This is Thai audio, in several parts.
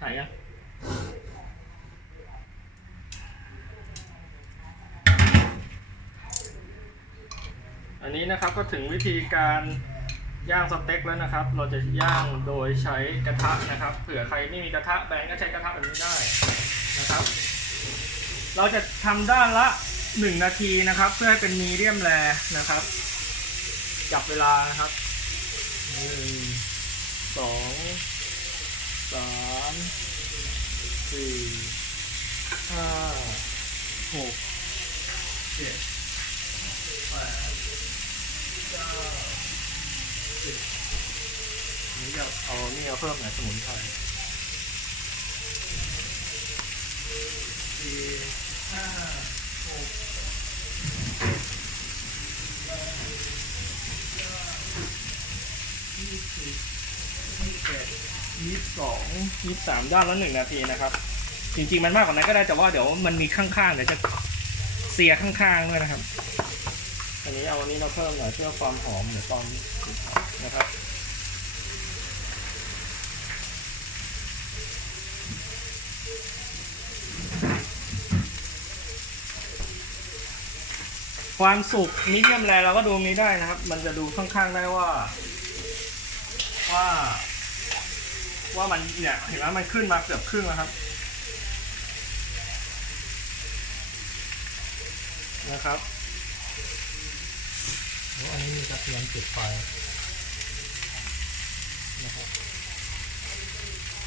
ถ่ายยังอันนี้นะครับก็ถึงวิธีการย่างสเต็กแล้วนะครับ เราจะย่างโดยใช้กระทะนะครับ เผื่อใครไม่มีกระทะแบนก็ใช้กระทะแบบนี้ได้นะครับ เราจะทำด้านละ 1 นาทีนะครับ เพื่อให้เป็นมีเดียมแรนะครับจับเวลานะครับหนึ่งสอง สามสี่ห้าหกเจ็ดแปดเก้าสิบอันนี้จะเอานี่เอาเพิ่มหน่อยสมุนไพรสี่ห้าหกยี่สิบยี่สิบเอ็ดยี่สิบสอง ยี่สิบสามด้านละหนึ่งนาทีนะครับ จริงๆมันมากกว่านั้นก็ได้แต่ว่าเดี๋ยวมันมีข้างๆเดี๋ยวจะเสียข้างๆด้วยนะครับ อันนี้เอาอันนี้มาเพิ่มหน่อยเพื่อความหอมหรือความนะครับความสุกมีเดียมแรเราก็ดูนี้ได้นะครับ มันจะดูข้างๆได้ว่า ว่า ว่ามันเนี่ยเห็นไหมมันขึ้นมาเกือบครึ่งแล้วครับนะครับโอ้อันนี้มีกระเทียมติดไฟนะครับ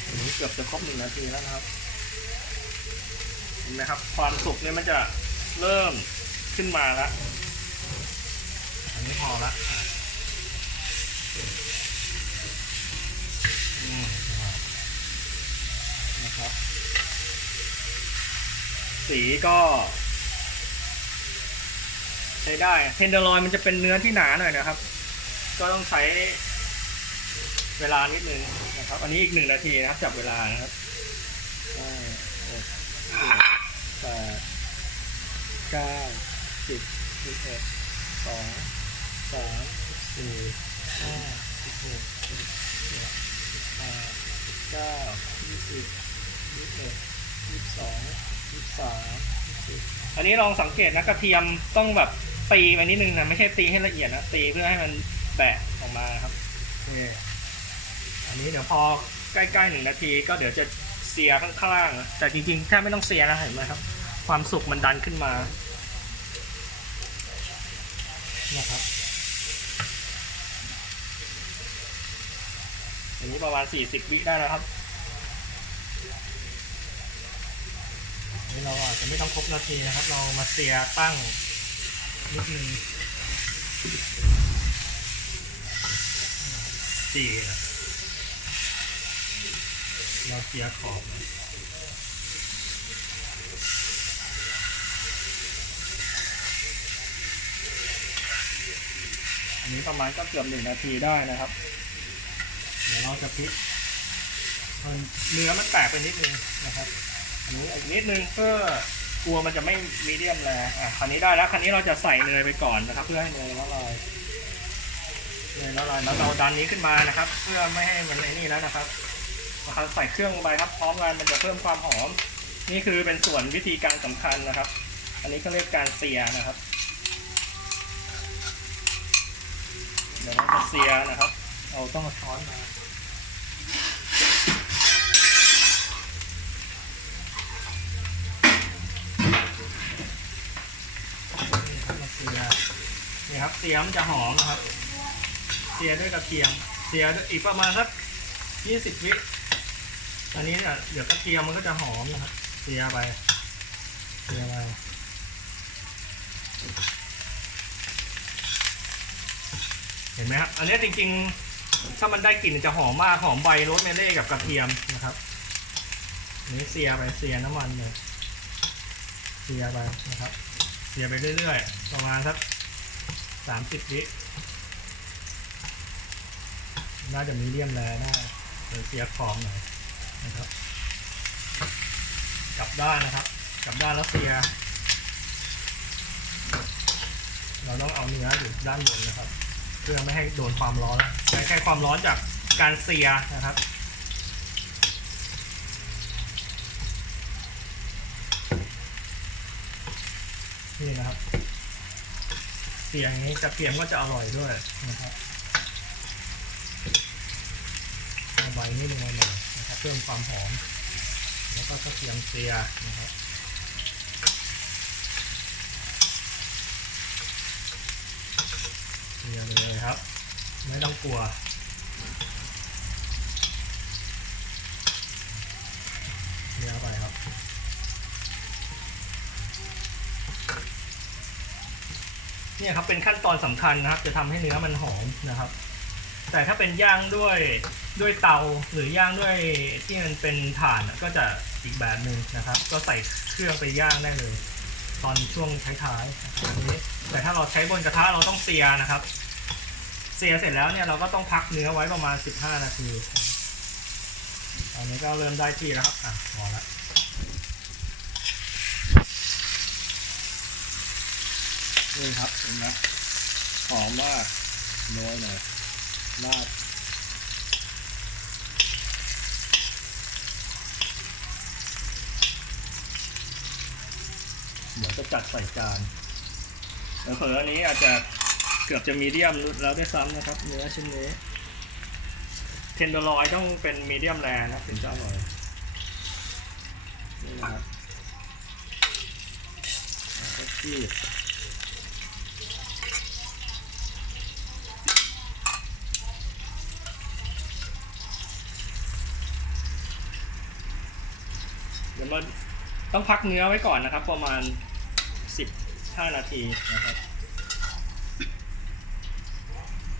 อันนี้เกือบจะครบหนึ่งนาทีแล้วนะครับเห็นไหมครับ ความสุกเนี่ยมันจะเริ่มขึ้นมาแล้วอันนี้พอละอะอืมนะ ครับ สีก็ ใช้ได้เทนเดอร์ลอยมันจะเป็นเนื้อที่หนาหน่อยนะครับ ก็ต้องใช้เวลานิดนึงนะครับ อันนี้อีกหนึ่งนาทีนะครับ จับเวลานะครับแปดเก้าสิบสิบเอ็ดสองสามสี่ห้าสิบหกสิบเจ็ดสิบแปดสิบเก้ายี่สิบ ยี่สิบเอ็ดยี่สิบสองยี่สิบสามยี่สิบอันนี้ลองสังเกตนะกระเทียมต้องแบบตีไปนิดนึงนะไม่ใช่ตีให้ละเอียดนะตีเพื่อให้มันแบะออกมาครับนี่อันนี้เดี๋ยวพอใกล้ๆหนึ่งนาทีก็เดี๋ยวจะเสียข้างล่างนะแต่จริงๆแค่ไม่ต้องเสียนะเห็นไหมครับ ความสุกมันดันขึ้นมานะครับอันนี้ประมาณ 40 วิได้แล้วครับ นี่เราอาจจะไม่ต้องครบนาทีนะครับ เรามาเสียตั้งนิดนึงสี่นะเราเสียขอบอันนี้ประมาณก็เกือบหนึ่งนาทีได้นะครับ เดี๋ยวเราจะพลิกเนื้อมันแตกไปนิดนึงนะครับ อันนี้อีกนิดนึงเพื่อกลัวมันจะไม่มีเดียมแรอะคันนี้ได้แล้วคันนี้เราจะใส่เนยไปก่อนนะครับ เพื่อให้เนยละลายเนยละลายแล้วเราดันนี้ขึ้นมานะครับ เพื่อไม่ให้มันไอ้นี่แล้วนะครับนะครับใส่เครื่องลงไปครับพร้อมกันมันจะเพิ่มความหอม นี่คือเป็นส่วนวิธีการสำคัญนะครับ อันนี้เขาเรียกการเสียนะครับเดี๋ยวเราจะเสียนะครับ เราต้องช้อนมา นี่ครับมาเสีย นี่ครับเสียมันจะหอมนะครับ เสียด้วยกระเทียม เสียอีกประมาณสักยี่สิบวิอันนี้เนี่ยเดี๋ยวกระเทียมมันก็จะหอมนะครับ เสียไป เสียไปเห็นไหมครับ อันนี้จริงๆ ถ้ามันได้กลิ่นจะหอมมาก หอมใบโรสเมเล่กับกระเทียมนะครับนนี้เสียไปเสียน้ำมันเลยเสียไปนะครับ เสียไปเรื่อยๆ ประมาณสัก สามสิบวิน่าจะมีเลี่ยมแล้วนะเดี๋ยเสียของหน่อยนะครับ กลับด้านนะครับ กลับด้านแล้วเสีย เราต้องเอาเนื้ออยู่ด้านบนนะครับ เพื่อไม่ให้โดนความร้อนใช้แค่ความร้อนจากการเสียนะครับนี่นะครับ เสียอย่างนี้กระเทียมก็จะอร่อยด้วยนะครับเอาใบนิดนึงหน่อยนะครับ เพิ่มความหอม แล้วก็กระเทียมเจียนะครับเจียเลยครับ ไม่ต้องกลัวเนื้อไปครับ เนี่ยครับเป็นขั้นตอนสำคัญนะครับ จะทำให้เนื้อมันหอมนะครับ แต่ถ้าเป็นย่างด้วยด้วยเตาหรือย่างด้วยที่มันเป็นถ่านก็จะอีกแบบหนึ่งนะครับ ก็ใส่เครื่องไปย่างได้เลย ตอนช่วงท้ายๆอันนี้ แต่ถ้าเราใช้บนกระทะเราต้องเสียนะครับ เสียเสร็จแล้วเนี่ยเราก็ต้องพักเนื้อไว้ประมาณ 15 นาที ตอนนี้ก็เริ่มได้ที่แล้วครับอะพอละ นี่ครับเห็นไหมหอมมากน้อยหน่อยมากเดี๋ยวจะจัดใส่จานแล้วเผลออันนี้อาจจะเกือบจะมีเดียมแล้วด้วยซ้ำนะครับ เนื้อชิ้นนี้ เทนเดอร์ลอยต้องเป็นมีเดียมแรนะถึงจะอร่อยนี่นะครับก็คี ยวมาต้องพักเนื้อไว้ก่อนนะครับ ประมาณ 15 นาทีนะครับ